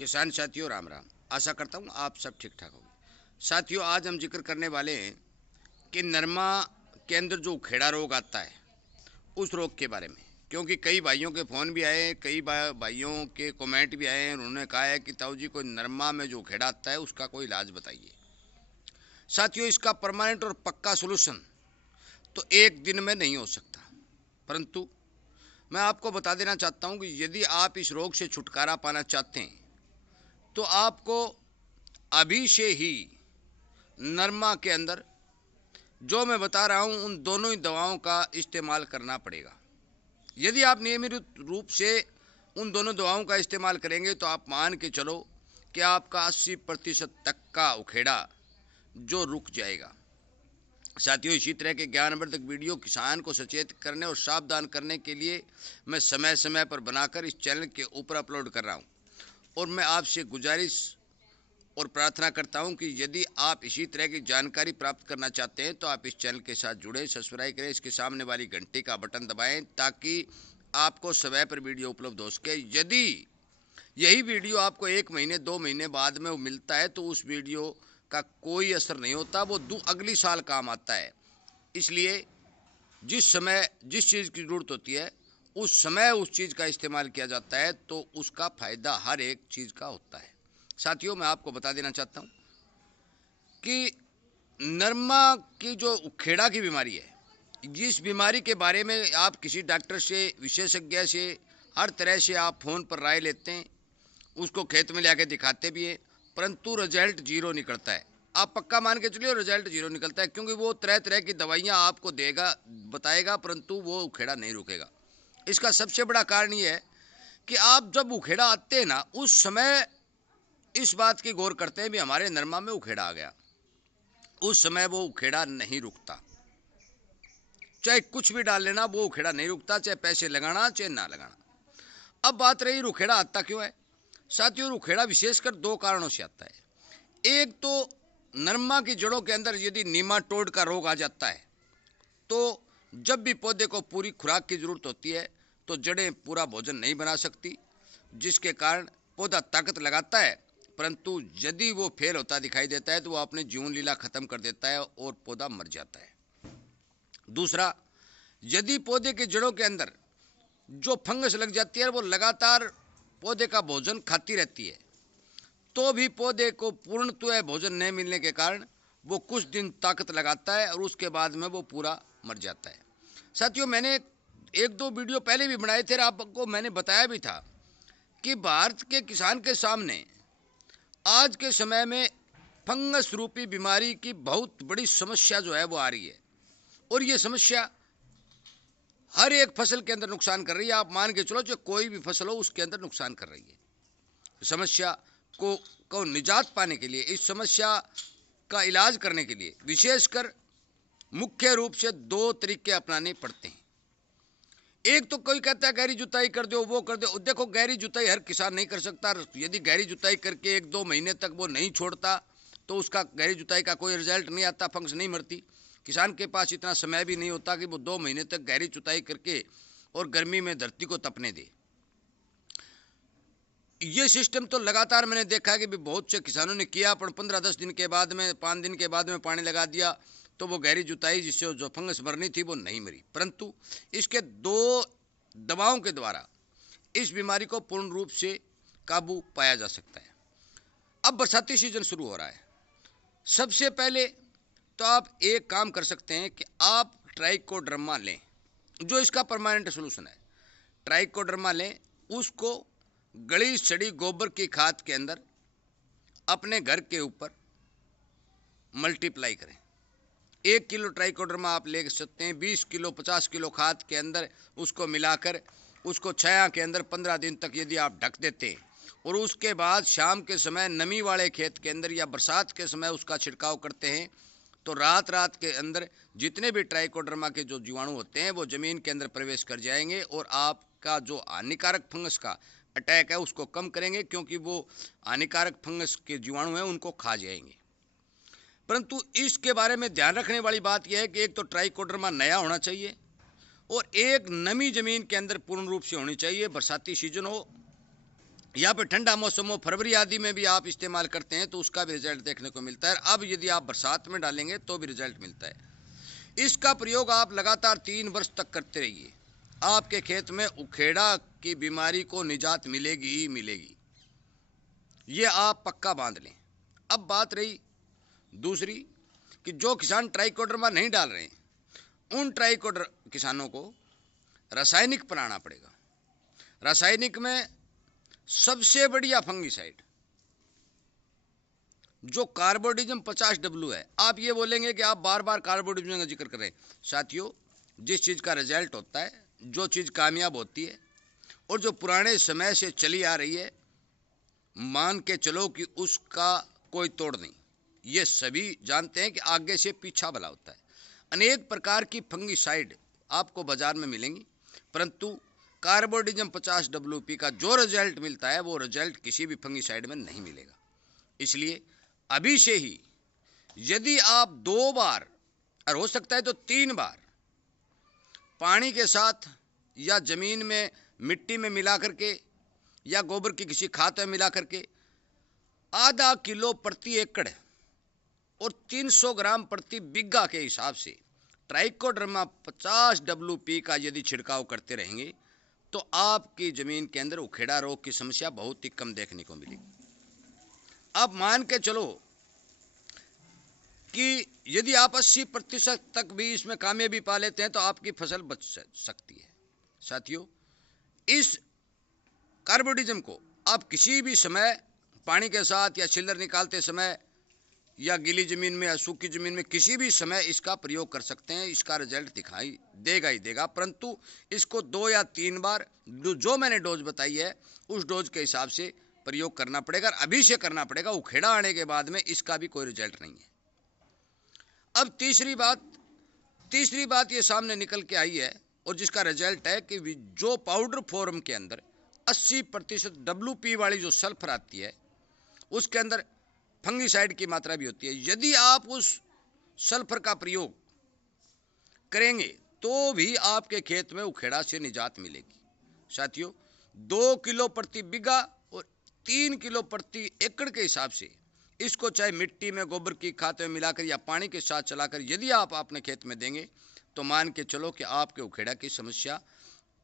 किसान साथियों राम राम। आशा करता हूँ आप सब ठीक ठाक होंगे। साथियों, आज हम जिक्र करने वाले हैं कि नरमा के अंदर जो उखेड़ा रोग आता है उस रोग के बारे में, क्योंकि कई भाइयों के फ़ोन भी आए, कई भाइयों के कमेंट भी आए हैं। उन्होंने कहा है कि ताऊ जी, कोई नरमा में जो उखेड़ा आता है उसका कोई इलाज बताइए। साथियों, इसका परमानेंट और पक्का सोल्यूशन तो एक दिन में नहीं हो सकता, परंतु मैं आपको बता देना चाहता हूँ कि यदि आप इस रोग से छुटकारा पाना चाहते हैं तो आपको अभी से ही नरमा के अंदर जो मैं बता रहा हूं उन दोनों ही दवाओं का इस्तेमाल करना पड़ेगा। यदि आप नियमित रूप से उन दोनों दवाओं का इस्तेमाल करेंगे तो आप मान के चलो कि आपका 80% तक का उखेड़ा जो रुक जाएगा। साथियों, इसी तरह के ज्ञानवर्धक वीडियो किसान को सचेत करने और सावधान करने के लिए मैं समय समय पर बनाकर इस चैनल के ऊपर अपलोड कर रहा हूँ। और मैं आपसे गुजारिश और प्रार्थना करता हूं कि यदि आप इसी तरह की जानकारी प्राप्त करना चाहते हैं तो आप इस चैनल के साथ जुड़े, सब्सक्राइब करें, इसके सामने वाली घंटी का बटन दबाएं ताकि आपको समय पर वीडियो उपलब्ध हो सके। यदि यही वीडियो आपको 1 महीने 2 महीने बाद में मिलता है तो उस वीडियो का कोई असर नहीं होता, वो अगली साल काम आता है। इसलिए जिस समय जिस चीज़ की ज़रूरत होती है उस समय उस चीज़ का इस्तेमाल किया जाता है तो उसका फ़ायदा हर एक चीज़ का होता है। साथियों, मैं आपको बता देना चाहता हूँ कि नरमा की जो उखेड़ा की बीमारी है, जिस बीमारी के बारे में आप किसी डॉक्टर से, विशेषज्ञ से हर तरह से आप फ़ोन पर राय लेते हैं, उसको खेत में लाके दिखाते भी हैं, परंतु रिजल्ट जीरो निकलता है। आप पक्का मान के चलिए रिजल्ट जीरो निकलता है, क्योंकि वो तरह तरह की दवाइयाँ आपको देगा, बताएगा, परंतु वो उखेड़ा नहीं रुकेगा। इसका सबसे बड़ा कारण ये है कि आप जब उखेड़ा आते हैं ना, उस समय इस बात की गौर करते हैं भी हमारे नरमा में उखेड़ा आ गया। उस समय वो उखेड़ा नहीं रुकता, चाहे कुछ भी डाल लेना, वो उखेड़ा नहीं रुकता, चाहे पैसे लगाना चाहे ना लगाना। अब बात रही रुखेड़ा आता क्यों है। साथियों, रुखेड़ा विशेषकर 2 कारणों से आता है। एक तो नरमा की जड़ों के अंदर यदि नीमाटोड का रोग आ जाता है तो जब भी पौधे को पूरी खुराक की जरूरत होती है तो जड़ें पूरा भोजन नहीं बना सकती, जिसके कारण पौधा ताकत लगाता है, परंतु यदि वो फेल होता दिखाई देता है तो वो अपने जीवन लीला खत्म कर देता है और पौधा मर जाता है। दूसरा, यदि पौधे के जड़ों के अंदर जो फंगस लग जाती है वो लगातार पौधे का भोजन खाती रहती है, तो भी पौधे को पूर्णतः भोजन नहीं मिलने के कारण वो कुछ दिन ताकत लगाता है और उसके बाद में वो पूरा मर जाता है। साथियों, मैंने 1-2 वीडियो पहले भी बनाए थे और आपको मैंने बताया भी था कि भारत के किसान के सामने आज के समय में फंगस रूपी बीमारी की बहुत बड़ी समस्या जो है वो आ रही है, और ये समस्या हर एक फसल के अंदर नुकसान कर रही है। आप मान के चलो जो कोई भी फसल हो उसके अंदर नुकसान कर रही है। समस्या को निजात पाने के लिए, इस समस्या का इलाज करने के लिए विशेषकर मुख्य रूप से 2 तरीके अपनाने पड़ते हैं। एक तो कोई कहता है गहरी जुताई कर दो, वो कर दो। देखो, गहरी जुताई हर किसान नहीं कर सकता। यदि गहरी जुताई करके 1-2 महीने तक वो नहीं छोड़ता तो उसका गहरी जुताई का कोई रिजल्ट नहीं आता, फंगस नहीं मरती। किसान के पास इतना समय भी नहीं होता कि वो 2 महीने तक गहरी जुताई करके और गर्मी में धरती को तपने दे। ये सिस्टम तो लगातार मैंने देखा कि भी बहुत से किसानों ने किया, पर 15-10 दिन के बाद में, 5 दिन के बाद में पानी लगा दिया तो वो गहरी जुताई जिससे जो फंगस मरनी थी वो नहीं मरी। परंतु इसके 2 दवाओं के द्वारा इस बीमारी को पूर्ण रूप से काबू पाया जा सकता है। अब बरसाती सीजन शुरू हो रहा है। सबसे पहले तो आप एक काम कर सकते हैं कि आप ट्राइकोडर्मा लें, जो इसका परमानेंट सोल्यूशन है। ट्राइकोडर्मा लें, उसको गली सड़ी गोबर की खाद के अंदर अपने घर के ऊपर मल्टीप्लाई करें। 1 किलो ट्राइकोडर्मा आप ले सकते हैं। 20 किलो 50 किलो खाद के अंदर उसको मिलाकर उसको छाया के अंदर 15 दिन तक यदि आप ढक देते हैं और उसके बाद शाम के समय नमी वाले खेत के अंदर या बरसात के समय उसका छिड़काव करते हैं तो रात रात के अंदर जितने भी ट्राइकोडर्मा के जो जीवाणु होते हैं वो ज़मीन के अंदर प्रवेश कर जाएंगे और आपका जो हानिकारक फंगस का अटैक है उसको कम करेंगे, क्योंकि वो हानिकारक फंगस के जीवाणु हैं उनको खा जाएंगे। परंतु इसके बारे में ध्यान रखने वाली बात यह है कि एक तो ट्राइकोडर्मा नया होना चाहिए और एक नमी ज़मीन के अंदर पूर्ण रूप से होनी चाहिए। बरसाती सीजन हो यहाँ पे ठंडा मौसम हो, फरवरी आदि में भी आप इस्तेमाल करते हैं तो उसका भी रिजल्ट देखने को मिलता है। अब यदि आप बरसात में डालेंगे तो भी रिजल्ट मिलता है। इसका प्रयोग आप लगातार 3 वर्ष तक करते रहिए, आपके खेत में उखेड़ा की बीमारी को निजात मिलेगी ही मिलेगी, ये आप पक्का बांध लें। अब बात रही दूसरी कि जो किसान ट्राइकोडर्मा नहीं डाल रहे हैं, उन ट्राइकोडर किसानों को रासायनिक अपनाना पड़ेगा। रासायनिक में सबसे बढ़िया फंगीसाइड जो कार्बोडिजम 50W है। आप ये बोलेंगे कि आप बार बार कार्बोडिजम का जिक्र कर रहे हैं। साथियों, जिस चीज़ का रिजल्ट होता है, जो चीज़ कामयाब होती है और जो पुराने समय से चली आ रही है, मान के चलो कि उसका कोई तोड़ नहीं। ये सभी जानते हैं कि आगे से पीछा भला होता है। अनेक प्रकार की फंगीसाइड आपको बाजार में मिलेंगी, परंतु कार्बोडिजम 50WP का जो रिजल्ट मिलता है वो रिजल्ट किसी भी फंगीसाइड में नहीं मिलेगा। इसलिए अभी से ही यदि आप 2 बार और हो सकता है तो 3 बार पानी के साथ या ज़मीन में मिट्टी में मिला करके या गोबर की किसी खाद में मिला करके आधा किलो प्रति एकड़ और 300 ग्राम प्रति बीघा के हिसाब से ट्राइकोडर्मा 50WP का यदि छिड़काव करते रहेंगे तो आपकी ज़मीन के अंदर उखेड़ा रोग की समस्या बहुत ही कम देखने को मिलेगी। अब मान के चलो कि यदि आप 80% तक भी इसमें कामयाबी पा लेते हैं तो आपकी फसल बच सकती है। साथियों, इस कार्बोडिजम को आप किसी भी समय पानी के साथ या छिल्लर निकालते समय या गीली ज़मीन में या सूखी ज़मीन में किसी भी समय इसका प्रयोग कर सकते हैं। इसका रिजल्ट दिखाई देगा ही देगा, परंतु इसको 2 या 3 बार जो मैंने डोज बताई है उस डोज के हिसाब से प्रयोग करना पड़ेगा, अभी से करना पड़ेगा। उखेड़ा आने के बाद में इसका भी कोई रिजल्ट नहीं है। अब तीसरी बात ये सामने निकल के आई है और जिसका रिजल्ट है कि जो पाउडर फॉर्म के अंदर 80% WP वाली जो सल्फर आती है उसके अंदर फंगीसाइड की मात्रा भी होती है। यदि आप उस सल्फर का प्रयोग करेंगे तो भी आपके खेत में उखेड़ा से निजात मिलेगी। साथियों, 2 किलो प्रति बीघा और 3 किलो प्रति एकड़ के हिसाब से इसको चाहे मिट्टी में गोबर की खाद में मिलाकर या पानी के साथ चलाकर यदि आप अपने खेत में देंगे तो मान के चलो कि आपके उखेड़ा की समस्या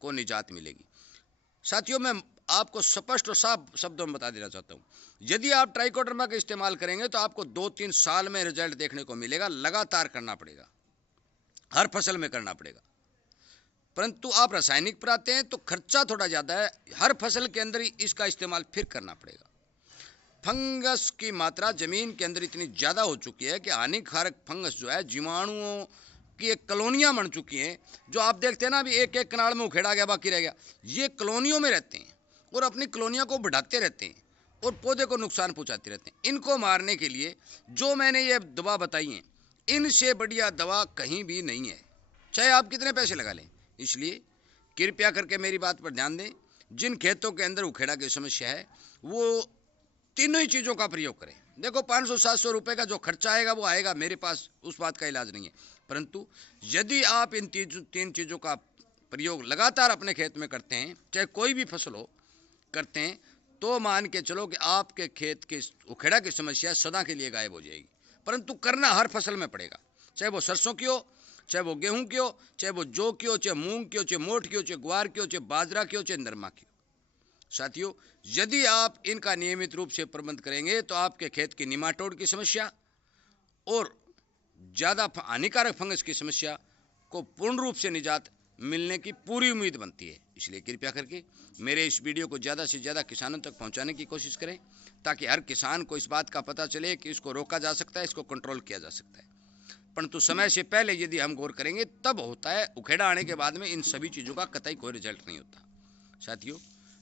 को निजात मिलेगी। साथियों, मैं आपको स्पष्ट और साफ शब्दों में बता देना चाहता हूँ, यदि आप ट्राइकोडर्मा का इस्तेमाल करेंगे तो आपको 2-3 साल में रिजल्ट देखने को मिलेगा। लगातार करना पड़ेगा, हर फसल में करना पड़ेगा। परंतु आप रासायनिक पर आते हैं तो खर्चा थोड़ा ज़्यादा है, हर फसल के अंदर ही इसका इस्तेमाल फिर करना पड़ेगा। फंगस की मात्रा ज़मीन के अंदर इतनी ज़्यादा हो चुकी है कि हानिकारक फंगस जो है जीवाणुओं की एक कॉलोनियाँ बन चुकी हैं। जो आप देखते हैं ना, अभी एक एक कनाल में उखेड़ा गया, बाकी रह गया, ये कॉलोनियों में रहते हैं और अपनी कॉलोनियों को बढ़ाते रहते हैं और पौधे को नुकसान पहुंचाते रहते हैं। इनको मारने के लिए जो मैंने ये दवा बताई हैं, इनसे बढ़िया दवा कहीं भी नहीं है, चाहे आप कितने पैसे लगा लें। इसलिए कृपया करके मेरी बात पर ध्यान दें। जिन खेतों के अंदर उखेड़ा की समस्या है वो तीनों ही चीज़ों का प्रयोग करें। देखो, 500-700 रुपये का जो खर्चा आएगा वो आएगा, मेरे पास उस बात का इलाज नहीं है, परंतु यदि आप इन 3 चीज़ों का प्रयोग लगातार अपने खेत में करते हैं, चाहे कोई भी फसल हो करते हैं, तो मान के चलो कि आपके खेत की उखेड़ा की समस्या सदा के लिए गायब हो जाएगी। परंतु करना हर फसल में पड़ेगा, चाहे वो सरसों की हो, चाहे वो गेहूं की हो, चाहे वो जौ की हो, चाहे मूंग की हो, चाहे मोठ की हो, चाहे ग्वार की हो, चाहे बाजरा की हो, चाहे नरमा की हो। साथियों, यदि आप इनका नियमित रूप से प्रबंध करेंगे तो आपके खेत की निमाटोड की समस्या और ज़्यादा हानिकारक फंगस की समस्या को पूर्ण रूप से निजात मिलने की पूरी उम्मीद बनती है। इसलिए कृपया करके मेरे इस वीडियो को ज़्यादा से ज़्यादा किसानों तक पहुंचाने की कोशिश करें, ताकि हर किसान को इस बात का पता चले कि इसको रोका जा सकता है, इसको कंट्रोल किया जा सकता है। परंतु समय से पहले यदि हम गौर करेंगे तब होता है। उखेड़ा आने के बाद में इन सभी चीज़ों का कतई कोई रिजल्ट नहीं होता। साथियों,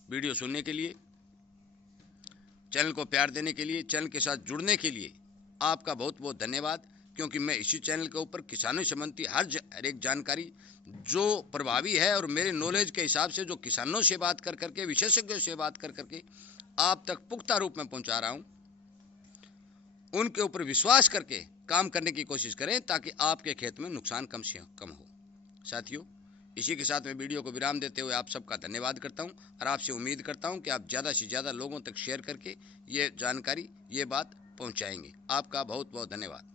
वीडियो सुनने के लिए, चैनल को प्यार देने के लिए, चैनल के साथ जुड़ने के लिए आपका बहुत बहुत धन्यवाद। क्योंकि मैं इसी चैनल के ऊपर किसानों संबंधी हर एक जानकारी जो प्रभावी है और मेरे नॉलेज के हिसाब से जो किसानों से बात कर करके, विशेषज्ञों से बात कर करके आप तक पुख्ता रूप में पहुंचा रहा हूं, उनके ऊपर विश्वास करके काम करने की कोशिश करें ताकि आपके खेत में नुकसान कम से कम हो। साथियों, इसी के साथ मैं वीडियो को विराम देते हुए आप सबका धन्यवाद करता हूं और आपसे उम्मीद करता हूं कि आप ज़्यादा से ज़्यादा लोगों तक शेयर करके ये जानकारी, ये बात पहुंचाएंगे। आपका बहुत बहुत धन्यवाद।